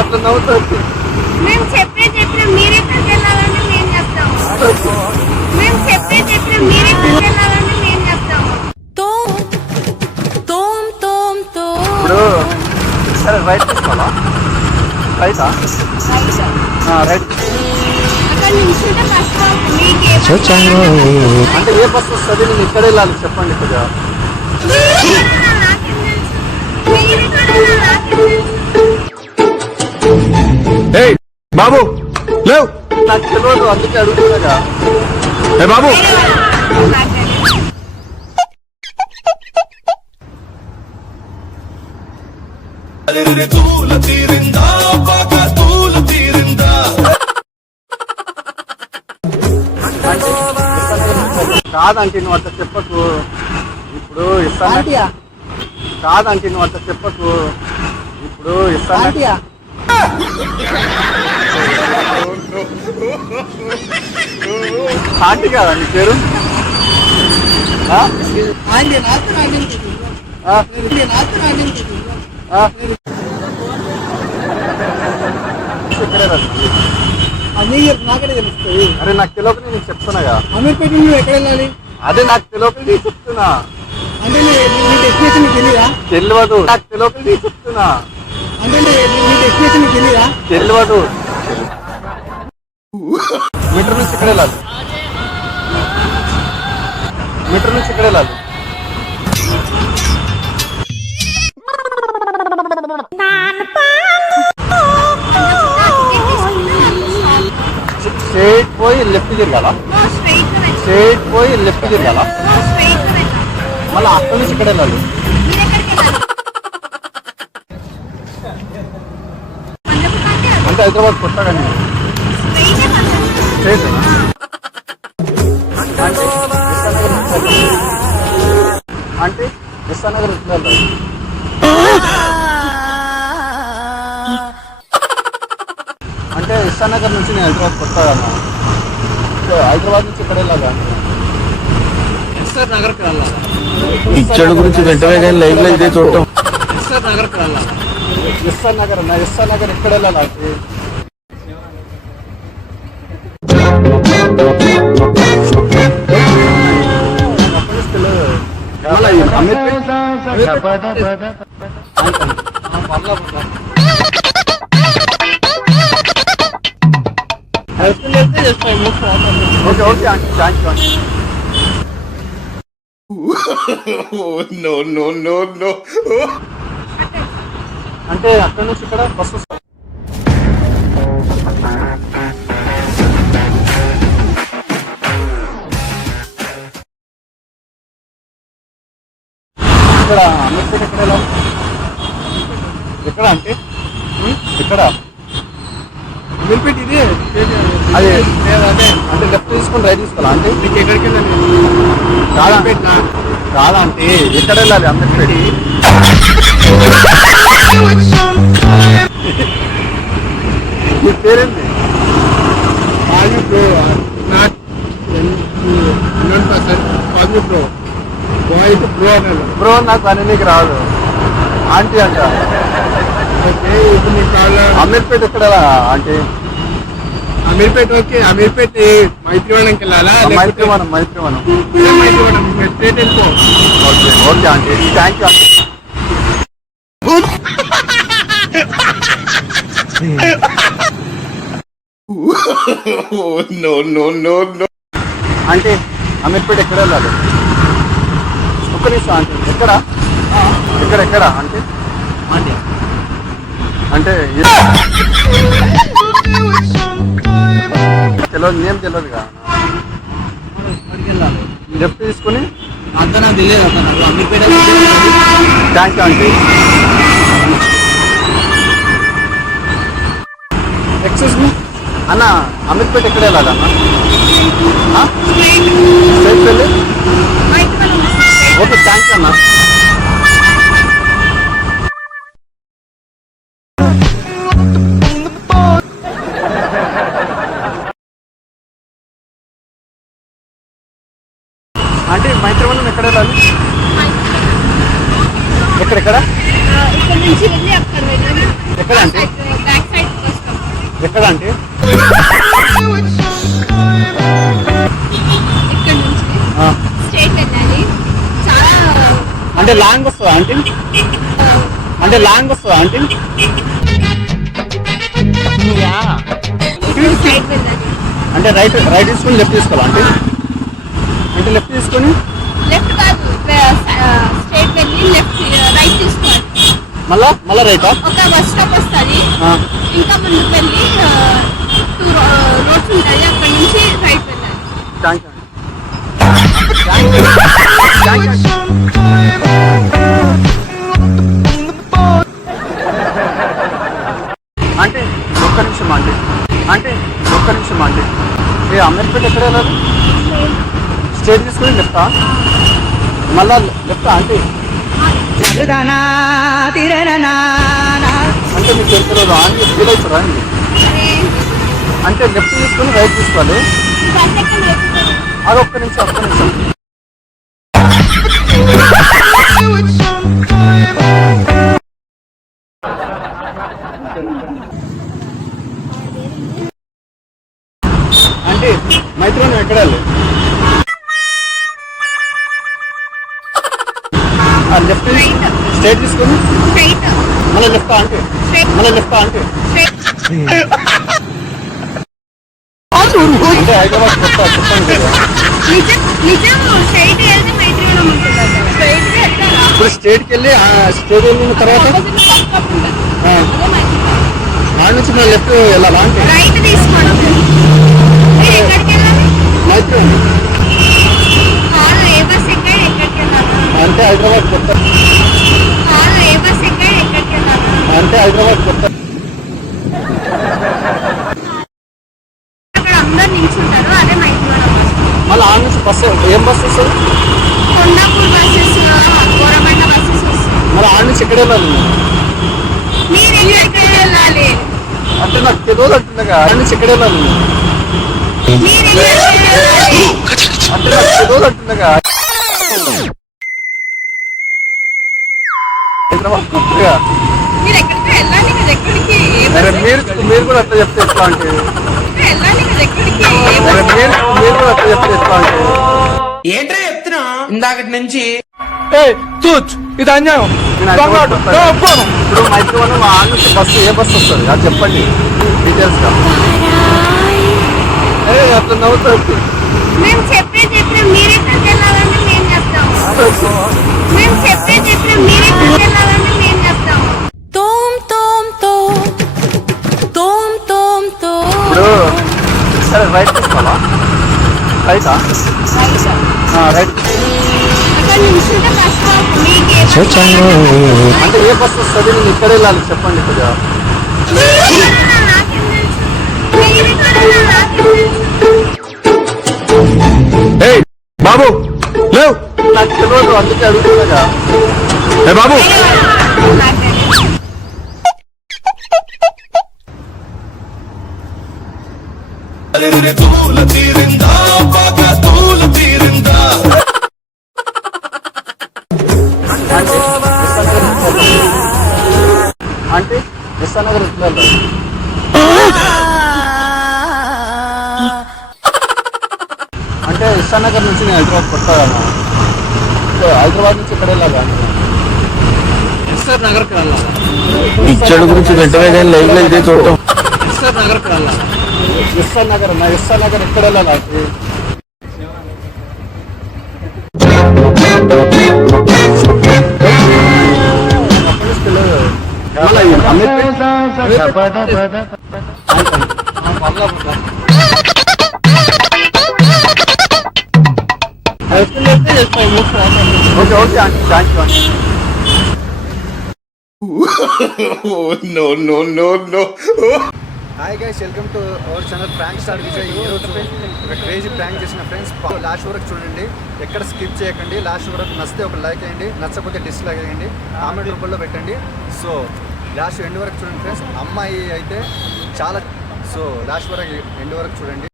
అట్లా నవ్వుతుంది. మేము చెప్పిన మీరే వెళ్ళాలని మేము చెప్తాము. మేము చెప్పిన మీరే వెళ్ళాలని మేము చెప్తాము. ఇప్పుడు సరే రైట్ తీసుకోవాలా? రైటా? రైట్. అంటే ఏ బస్సు వస్తుంది? నేను ఇక్కడ వెళ్ళాలి చెప్పండి కొద్దిగా. బాబు లేవు, నాకు తెలియదు అందుకే అడుగుతున్నాగా. బాబు కాదంటే నువ్వు అట్లా చెప్పకు. ఇప్పుడు ఇస్తాను కాదంటే నువ్వు అట్లా చెప్పకు. ఇప్పుడు ఇస్తాను ఆంటీ కాదా నీ పేరు? నాకే తెలుస్తుంది. అరే నాకు తెలియక నేను చెప్తున్నాగా. అమీర్పేట నువ్వు ఎక్కడ వెళ్ళాలి? అదే నాకు తెలియక నేను చెప్తున్నా. అంటే నీ డెస్టినేషన్ నీకు తెలియదా? తెలియదు. నాకు తెలియక నేను చెప్తున్నా. అంటే నీ డెస్టినేషన్ నీకు తెలియదా? తెలియదు. మీటర్ నుంచి ఇక్కడ వెళ్ళాలి. మీటర్ నుంచి ఇక్కడ వెళ్ళాలి. స్ట్రైట్ పోయి లెఫ్ట్ తిరగాల. స్ట్రైట్ పోయి లెఫ్ట్ తిరగాల. మళ్ళీ అక్కడి నుంచి ఇక్కడ వెళ్ళాలి. అంటే హైదరాబాద్ కొత్తగా స్ట్రైట్ అంటే విశ్వనగర్ ఇట్లా వెళ్ళాలి. అంటే విశ్వనగర్ నుంచి నేను హైదరాబాద్ కొత్తగా హైదరాబాద్ నుంచి ఇక్కడ వెళ్ళాలి. ఎస్ఆర్ నగర్కి వెళ్ళాలి. ఇచ్చడు గురించి వెంటనే కానీ లైవ్ లో ఇదే చూడటం. ఎస్ఆర్ నగర్కి వెళ్ళాలి. విశ్వనగర్ విశ్వనగర్ ఇక్కడ వెళ్ళాలి. Okay okay aunty thank you aunty. No no no no. అంటే అక్కడ నుంచి ఇక్కడ బస్సు ఇక్కడ అమీర్పేట ఎక్కడ వెళ్ళాలి? ఎక్కడ అంటే ఎక్కడ? అమీర్పేట ఇది అదే అంటే లెఫ్ట్ తీసుకొని రైట్ తీసుకోవాలా? అంటే నీకు ఎక్కడికి వెళ్ళాలి? కాదా అంటే ఎక్కడ వెళ్ళాలి? అమీర్పేట. నీ పేరేంటి? బ్రో నాకు అని నీకు రాదు. ఆంటీ అంట. ఇప్పుడు నీకు కావాలా? అమీర్పేట ఎక్కడ ఆంటీ? అమీర్పేట ఓకే. అమీర్పేట మైత్రివనంకి వెళ్ళాలా? మైత్రివనం. మైత్రివనం స్ట్రేట్ వెళ్ళిపో. Okay okay aunty thank you aunty. No no no no. అంటే అమీర్పేట ఎక్కడ వెళ్ళాలి? ఒక్క నిమిషం ఆంటీ. ఎక్కడ ఎక్కడ ఎక్కడ అంటే అంటే తెలియదు. నేమ్ తెలియదుగా. లెఫ్ట్ తీసుకుని అంత నాకు తెలియదు. అంత నాకు Ameerpet. Thank you aunty. Excuse me అన్న, అమీర్పేట ఎక్కడ వెళ్ళాలన్నా? స్ట్రైట్ వెళ్ళి ఓకే థ్యాంక్ యూ అన్న. అంటే మైత్రివనం ఎక్కడ వెళ్ళాలి? ఎక్కడెక్కడ ఇక్కడ నుంచి వెళ్ళి అక్కడ వెళ్ళాలి. ఎక్కడ అంటే బ్యాక్ సైడ్ ఎక్కడ అంటే ఇక్కడ నుంచి ఆ, స్ట్రైట్ వెళ్ళాలి. చాలా అంటే లాంగ్ వస్తుందా అంటే అంటే లాంగ్ వస్తుందా అంటే స్ట్రైట్ వెళ్ళాలి. అంటే రైట్ రైట్ తీసుకొని లెఫ్ట్ తీసుకోవాలా అంటే అంటే లెఫ్ట్ తీసుకొని లెఫ్ట్ కాదు, స్ట్రైట్ వెళ్ళి లెఫ్ట్ రైట్ తీసుకోవాలి. మళ్ళా రైటా ఒక బస్ స్టాప్ వస్తుంది, ఇంకా ముందుకు వెళ్ళి 2 రోడ్స్ ఉంటాయి, అక్కడ నుంచి రైట్ వెళ్ళాలి. థ్యాంక్ యూ అంటే ఒక్క నిమిషం అండి అంటే ఒక్క నిమిషం అండి ఏ అమీర్పేట ఎక్కడ వెళ్ళాలి స్టేట్ తీసుకుని లెఫ్టా మళ్ళా లెఫ్టా అంటే అంటే మీకు తెలియదు ఆంటీ ఫీల్ అవుతారా అండి అరే అంటే లెఫ్ట్ తీసుకుని రైట్ తీసుకోవాలి బస్ ఎక్కడ ఎక్కుతారు? అది ఒక్క నిమిషం అంటే మైత్రి ఎక్కడ వెళ్ళాలి లెఫ్ట్ స్ట్రైట్ తీసుకొని స్ట్రైట్ మళ్ళీ లెఫ్ట్ అంటే మళ్ళీ లెఫ్ట్ అంటే అంటే హైదరాబాద్ కొత్త చెప్పండి కదా నిజం స్ట్రైట్ వెళ్తే మైత్రివనం ఉంటుంది. స్ట్రైట్ వెళ్తారా? ఇప్పుడు స్టేట్కి వెళ్ళి స్టేట్ వెళ్ళిన తర్వాత ఆపోజిట్ బస్ స్టాప్ ఉంటుంది, ఆ, అదే మైత్రివనం. ఆడ నుంచి మనం లెఫ్ట్ వెళ్ళాలా అంటే రైట్ తీసుకోండి. మీరు ఎక్కడికి వెళ్ళాలి? మైత్రి కాదు, ఏ బస్ ఎక్కాలి, ఎక్కడికి వెళ్ళాలి? అంటే హైదరాబాద్ కొత్త కాదు, ఏ బస్ ఎక్కాలి, ఎక్కడికి వెళ్ళాలి? అంటే హైదరాబాద్ కొత్త అక్కడ అందరు నిల్చుంటారు, అదే మైత్రివనం బస్. మళ్ళీ ఆడ నుంచి బస్సు ఏం బస్సు వస్తుంది కొండాపూర్ బస్సెస్, గోరబండ బస్సెస్ వస్తాయి. మళ్ళీ ఆడ నుంచి ఎక్కడ వెళ్ళాలి మీరు ఎక్కడికి వెళ్ళాలి? అంటే నాకు తెలియదు అంటుండగా ఆడ నుంచి ఎక్కడ వెళ్ళాలి మీరు ఎక్కడికి వెళ్ళాలి? అంటే నాకు తెలియదు అంటుండగా హైదరాబాద్ కొత్తగా మీరు ఎక్కడికి వెళ్ళాలి కదా, ఎక్కడికి? ఏ మరి బస్ మీరు కూడా అట్లా చెప్తే ఎట్లా అంటే వెళ్ళాలి కదా, ఎక్కడికి? ఏ మరి బస్? మీరు కూడా అట్లా చెప్తే ఎట్లా అంటే ఏంట్రా చెప్తున్నా ఇందాకటి నుంచి ఇది అన్యాయం. నేను హైదరాబాద్ కొత్తగా. ఇప్పుడు మైత్రివనం ఆడ నుంచి బస్సు ఏ బస్సు వస్తుంది అది చెప్పండి డీటెయిల్స్ గా అట్లా నవ్వుతుంది మేము చెప్పిన మీరు ఎక్కడికి వెళ్ళాలని మేము చెప్తాం. మేము చెప్పిన మీరు ఎక్కడికి వెళ్ళాలని మేము చెప్తాం. ఇప్పుడు సరే రైట్ తీసుకోవాలా రైటా రైట్ అక్కడ నిల్చుంటే బస్ స్టాప్, మీకు ఏ బస్ అంటే ఏ బస్సు వస్తుంది నేను ఇక్కడ వెళ్ళాలి చెప్పండి కొద్దిగా ఎక్కడికైనా నాకేం తెలుసు? మీరు ఎక్కడికైనా నాకేం తెలుసు? బాబు లేవు నాకు తెలియదు అందుకే అడుగుతున్నాగా బాబు నాకు తెలియదు. అంటే విశ్వనగర్ వెళ్ళాలి అంటే విశ్వనగర్ నుంచి నేను హైదరాబాద్ కొత్తగా హైదరాబాద్ నుంచి ఇక్కడ వెళ్ళాలి ఎస్ఆర్ నగర్కి వెళ్ళాలా? పిచ్చడు గురించి వెంటనే కానీ లైవ్ లో ఇదే చూడటం ఎస్ఆర్ నగర్కి వెళ్ళాలా? విశ్వనగర్ నా విశ్వనగర్ ఎక్కడ వెళ్ళాలి అది okay okay aunty thank you అండి Oh, no, no, no, no. Hi guys welcome to our channel prank star Vijay. ఈరోజు ఒక క్రేజీ ప్రాంక్ చేసిన ఫ్రెండ్స్ లాస్ట్ వరకు చూడండి, ఎక్కడ స్కిప్ చేయకండి. లాస్ట్ వరకు నచ్చితే ఒక లైక్ వేయండి, నచ్చకపోతే డిస్లైక్ వేయండి, కామెంట్ రూపంలో పెట్టండి. సో లాస్ట్ ఎండ్ వరకు చూడండి ఫ్రెండ్స్. అమ్మాయి అయితే చాలా, సో లాస్ట్ వరకు ఎండ్ వరకు చూడండి.